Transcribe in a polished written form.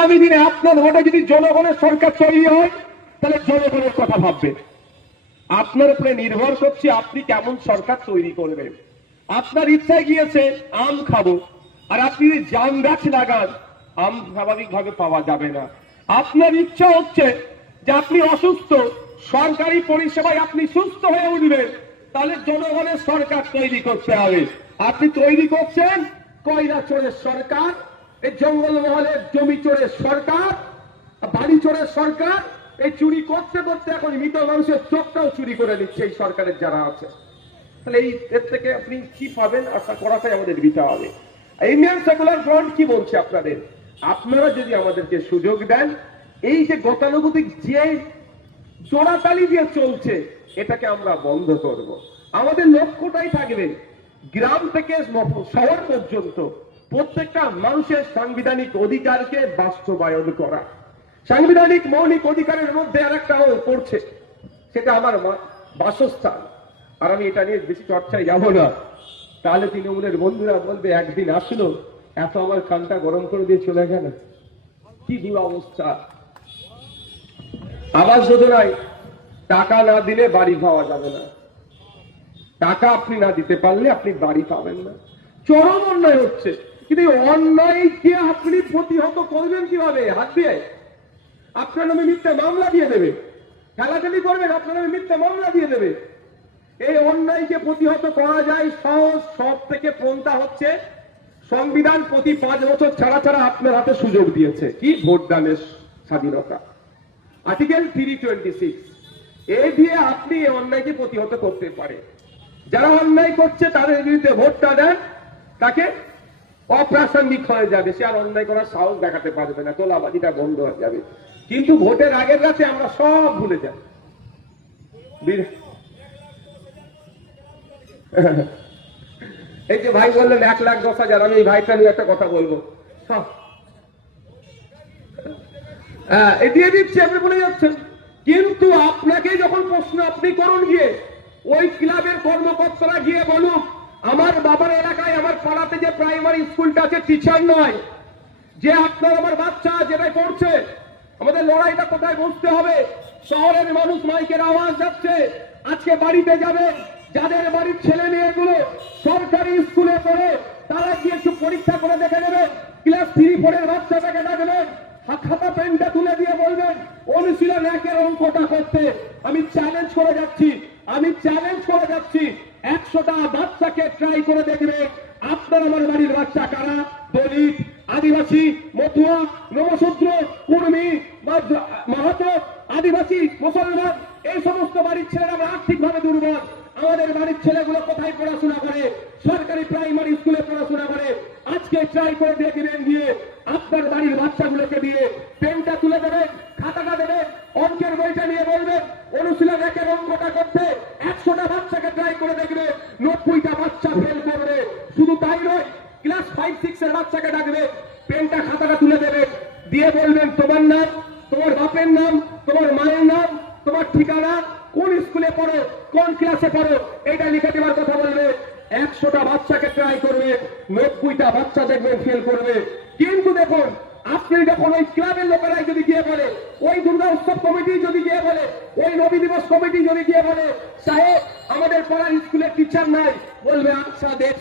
আগামী দিনে আপনার ভোটে যদি জনগণের সরকার তৈরি হয় তাহলে জনগণের কথা ভাববে। আপনার উপরে নির্ভর করছে আপনি কেমন সরকার তৈরি করবেন। আপনার ইচ্ছায় গিয়েছে আম খাবো, আর আপনি যদি জাম গাছ লাগান আম স্বাভাবিকভাবে পাওয়া যাবে না। আপনার ইচ্ছা হচ্ছে যে আপনি অসুস্থ, সরকারি পরিষেবায় আপনি সুস্থ হয়ে উঠবেন, তাহলে জনগণের সরকার তৈরি করতে হবে। আপনি তৈরি করছেন কয়লা চোরের সরকার, এই জঙ্গলমহলের জমি চোরের সরকার, বাড়ি চোরের সরকার। এই চুরি করতে করতে এখন মৃত মানুষের চোখটাও চুরি করে নিচ্ছে এই সরকারের যারা আছে। তাহলে এই এর থেকে আপনি কি পাবেন আশা করাটাই আমাদের দিতে হবে। ইন্ডিয়ান সেকুলার ফ্রন্ট কি বলছে আপনাদের, আপনারা যদি আমাদেরকে সুযোগ দেন, এই যে গতানুগতিক যে জোড়াতালি দিয়ে চলছে এটাকে আমরা বন্ধ করব। আমাদের লক্ষ্যটাই থাকবে গ্রাম থেকে শহর পর্যন্ত প্রত্যেকটা মানুষের সাংবিধানিক অধিকারকে বাস্তবায়ন করা। সাংবিধানিক মৌলিক অধিকারের মধ্যে আর একটা পড়ছে, সেটা আমার বাসস্থান। আর আমি এটা নিয়ে বেশি চর্চায় যাব না, তাহলে তৃণমূলের বন্ধুরা বলবে একদিন আসলো এত আমার কানটা গরম করে দিয়ে চলে গেল, কি দুরবস্থা। আবাস যোজনায় টাকা না দিলে বাড়ি পাওয়া যাবে না, টাকা আপনি না দিতে পারলে আপনি বাড়ি পাবেন না। চরম অন্যায় হচ্ছে, কিন্তু অন্যায়কে আপনি প্রতিহত করবেন কিভাবে? হাত দিয়ে আপনার নামে মিথ্যা মামলা দিয়ে দেবে, খেলাখেলি করবেন আপনার নামে মিথ্যা মামলা দিয়ে দেবে। এই অন্যায়কে প্রতিহত করা যায় সহজ সব থেকে পন্থা হচ্ছে সংবিধান প্রতি 5 বছর ছাড়া ছাড়া আপনার হাতে সুযোগ দিয়েছে কি ভোটদানের স্বাধীনতা, আর্টিকেল 326। এই দিয়ে আপনি এই অন্যায়কে প্রতিহত করতে পারে। যারা অন্যায় করছে তাদের বিরুদ্ধে ভোটটা দেন, তাকে অপ্রাসঙ্গিক হয়ে যাবে, সে আর অন্যায় করার সাহস দেখাতে পারবে না, তোলাবাজিটা বন্ধ হয়ে যাবে। কিন্তু ভোটের আগের রাতে আমরা সব ভুলে যাই। এই যে ভাই বললেন 1,10,000, আমি এই ভাইটা নিয়ে একটা কথা বলবো। দিয়ে দিচ্ছি, আপনি বলে যাচ্ছেন, কিন্তু আপনাকে যখন প্রশ্ন আপনি করুন গিয়ে ওই ক্লাবের কর্মকর্তারা গিয়ে বলুক আমার বাবার এলাকায় আমার পাড়াতে যে প্রাইমারি স্কুলটা আছে টিচার নয়, যে আপনার আমার বাচ্চা যেটাই পড়ছে, আমাদের লড়াইটা কোথায় বুঝতে হবে। শহরের মানুষ মাইকের আওয়াজ যাচ্ছে, আজকে বাড়িতে যাবে যাদের বাড়ির ছেলে মেয়েগুলো সরকারি স্কুলে পড়ে তারা গিয়ে একটু পরীক্ষা করে দেখে নেবে, ক্লাস 3-4 এর বাচ্চাটাকে ডাকবেন, খাতা পেনটা তুলে দিয়ে বলবেন অনুশীলন 1-এর অঙ্কটা করতে। আমি চ্যালেঞ্জ করে যাচ্ছি, 100টা বাচ্চাকে ট্রাই করে দেখবে আপনার আমার বাড়ির বাচ্চা কারা, দলিত, আদিবাসী, মতুয়া, নমশূদ্র, কুর্মী, মাহাতো, আদিবাসী, মুসলমান, এই সমস্ত বাড়ির ছেলেরা আমরা আর্থিকভাবে দুর্বল। আমাদের বাড়ির ছেলেগুলো কোথায় পড়াশোনা করে? সরকারি প্রাইমারি স্কুলে পড়াশোনা করে। আজকে ট্রাই করে দেখবেন গিয়ে আপনার বাড়ির বাচ্চাগুলোকে দিয়ে পেনটা তুলে দেবেন, খাতাটা দেবেন, অঙ্কের বইটা নিয়ে বলবেন অনুশীলন 1-এর অঙ্কটা করতে। 100টা বাচ্চাকে ট্রাই করে দেখবে, 90টা বাচ্চা ফেল করবে। শুধু তাই নয়, ক্লাস 5-6 এর বাচ্চাকে ডাকবে, পেনটা খাতাটা তুলে দেবে, দিয়ে বলবেন তোমার নাম, তোমার বাপের নাম, তোমার মায়ের নাম, তোমার ঠিকানা, কোন স্কুলে পড়ো, কোন ক্লাসে পড়ো, এটা লিখে দেওয়ার কথা বলবে। 100টা বাচ্চাকে ট্রাই করবে, 90টা বাচ্চা দেখবেন ফেল করবে। কিন্তু দেখুন আপনি যখন ওই ক্লাবের লোকেরাই যদি গিয়ে বলে, ওই দুর্গা উৎসব কমিটি যদি গিয়ে বলে, ওই নবী দিবস কমিটি যদি গিয়ে বলে সাহেব আমাদের পাড়ার স্কুলের টিচার নাই, বলবে আচ্ছা দেখ